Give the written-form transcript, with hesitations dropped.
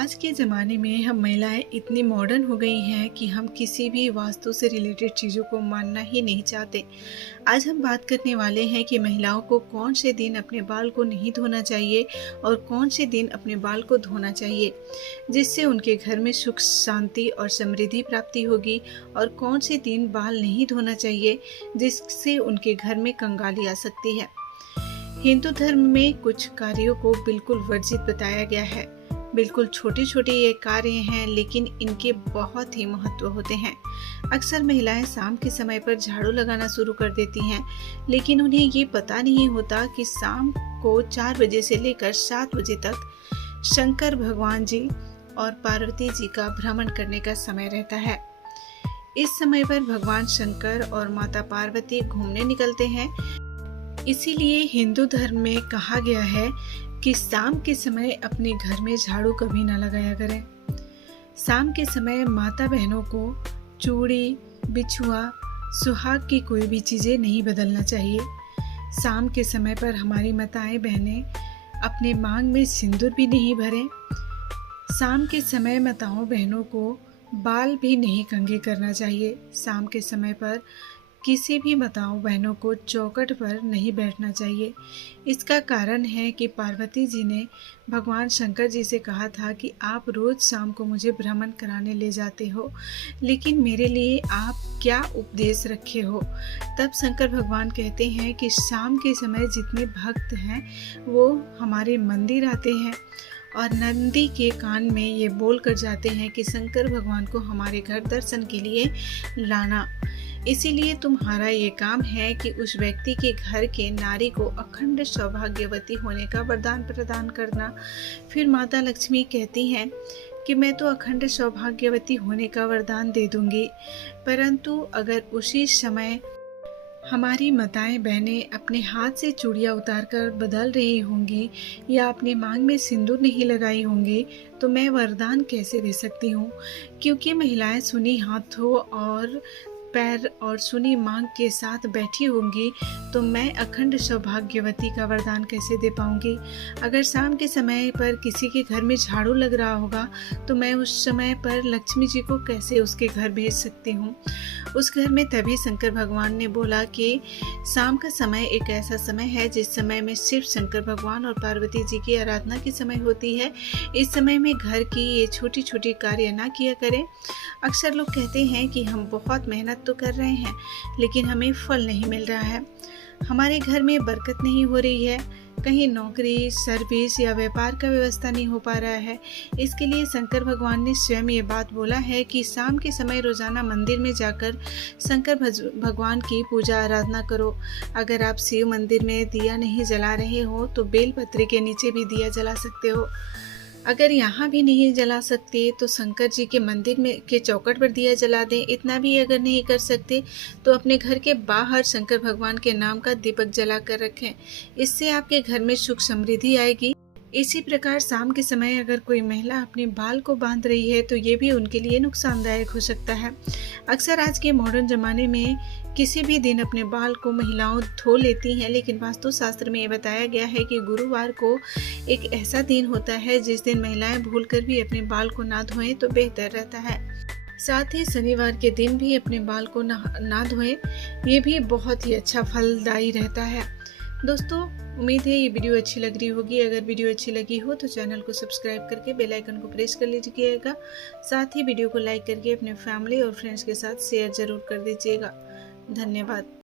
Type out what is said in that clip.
आज के ज़माने में हम महिलाएं इतनी मॉडर्न हो गई हैं कि हम किसी भी वास्तु से रिलेटेड चीज़ों को मानना ही नहीं चाहते। आज हम बात करने वाले हैं कि महिलाओं को कौन से दिन अपने बाल को नहीं धोना चाहिए और कौन से दिन अपने बाल को धोना चाहिए, जिससे उनके घर में सुख शांति और समृद्धि प्राप्ति होगी, और कौन से दिन बाल नहीं धोना चाहिए जिससे उनके घर में कंगाली आ सकती है। हिंदू धर्म में कुछ कार्यों को बिल्कुल वर्जित बताया गया है। बिल्कुल छोटे छोटे ये कार्य हैं, लेकिन इनके बहुत ही महत्व होते हैं। अक्सर महिलाएं शाम के समय पर झाड़ू लगाना शुरू कर देती हैं, लेकिन उन्हें ये पता नहीं होता कि शाम को 4 बजे से लेकर 7 बजे तक शंकर भगवान जी और पार्वती जी का भ्रमण करने का समय रहता है। इस समय पर भगवान शंकर और माता पार्वती घूमने निकलते हैं। इसीलिए हिंदू धर्म में कहा गया है कि शाम के समय अपने घर में झाड़ू कभी ना लगाया करें। शाम के समय माता बहनों को चूड़ी, बिछुआ, सुहाग की कोई भी चीज़ें नहीं बदलना चाहिए। शाम के समय पर हमारी माताएं बहनें अपने मांग में सिंदूर भी नहीं भरें। शाम के समय माताओं बहनों को बाल भी नहीं कंघी करना चाहिए। शाम के समय पर किसी भी माताओं बहनों को चौखट पर नहीं बैठना चाहिए। इसका कारण है कि पार्वती जी ने भगवान शंकर जी से कहा था कि आप रोज़ शाम को मुझे भ्रमण कराने ले जाते हो, लेकिन मेरे लिए आप क्या उपदेश रखे हो। तब शंकर भगवान कहते हैं कि शाम के समय जितने भक्त हैं वो हमारे मंदिर आते हैं और नंदी के कान में ये बोल कर जाते हैं कि शंकर भगवान को हमारे घर दर्शन के लिए लाना। इसीलिए तुम्हारा ये काम है कि उस व्यक्ति के घर के नारी को अखंड सौभाग्यवती होने का वरदान प्रदान करना। फिर माता लक्ष्मी कहती हैं कि मैं तो अखंड सौभाग्यवती होने का वरदान दे दूंगी, परंतु अगर उसी समय हमारी माताएं बहनें अपने हाथ से चूड़ियाँ उतार कर बदल रही होंगी या अपने मांग में सिंदूर नहीं लगाई होंगी, तो मैं वरदान कैसे दे सकती हूँ। क्योंकि महिलाएं सुनी हाथों और पैर और सुनी मांग के साथ बैठी होंगी, तो मैं अखंड सौभाग्यवती का वरदान कैसे दे पाऊंगी। अगर शाम के समय पर किसी के घर में झाड़ू लग रहा होगा, तो मैं उस समय पर लक्ष्मी जी को कैसे उसके घर भेज सकती हूँ। उस घर में तभी शंकर भगवान ने बोला कि शाम का समय एक ऐसा समय है जिस समय में सिर्फ शंकर भगवान और पार्वती जी की आराधना की समय होती है। इस समय में घर की ये छोटी छोटी कार्य ना किया करें। अक्सर लोग कहते हैं कि हम बहुत मेहनत तो कर रहे हैं, लेकिन हमें फल नहीं मिल रहा है, हमारे घर में बरकत नहीं हो रही है, कहीं नौकरी, सर्विस या व्यापार का व्यवस्था नहीं हो पा रहा है। इसके लिए शंकर भगवान ने स्वयं ये बात बोला है कि शाम के समय रोजाना मंदिर में जाकर शंकर भगवान की पूजा आराधना करो। अगर आप शिव मंदिर में दिया नहीं जला रहे हो तो बेलपत्र के नीचे भी दिया जला सकते हो। अगर यहाँ भी नहीं जला सकते तो शंकर जी के मंदिर में के चौखट पर दिया जला दें। इतना भी अगर नहीं कर सकते तो अपने घर के बाहर शंकर भगवान के नाम का दीपक जला कर रखें। इससे आपके घर में सुख समृद्धि आएगी। इसी प्रकार शाम के समय अगर कोई महिला अपने बाल को बांध रही है तो ये भी उनके लिए नुकसानदायक हो सकता है। अक्सर आज के मॉडर्न ज़माने में किसी भी दिन अपने बाल को महिलाओं धो लेती हैं, लेकिन वास्तुशास्त्र में ये बताया गया है कि गुरुवार को एक ऐसा दिन होता है जिस दिन महिलाएं भूलकर भी अपने बाल को ना धोएं तो बेहतर रहता है। साथ ही शनिवार के दिन भी अपने बाल को ना धोएं, ये भी बहुत ही अच्छा फलदायी रहता है। दोस्तों, उम्मीद है ये वीडियो अच्छी लग रही होगी। अगर वीडियो अच्छी लगी हो तो चैनल को सब्सक्राइब करके बेल आइकन को प्रेस कर लीजिएगा। साथ ही वीडियो को लाइक करके अपने फैमिली और फ्रेंड्स के साथ शेयर जरूर कर दीजिएगा। धन्यवाद।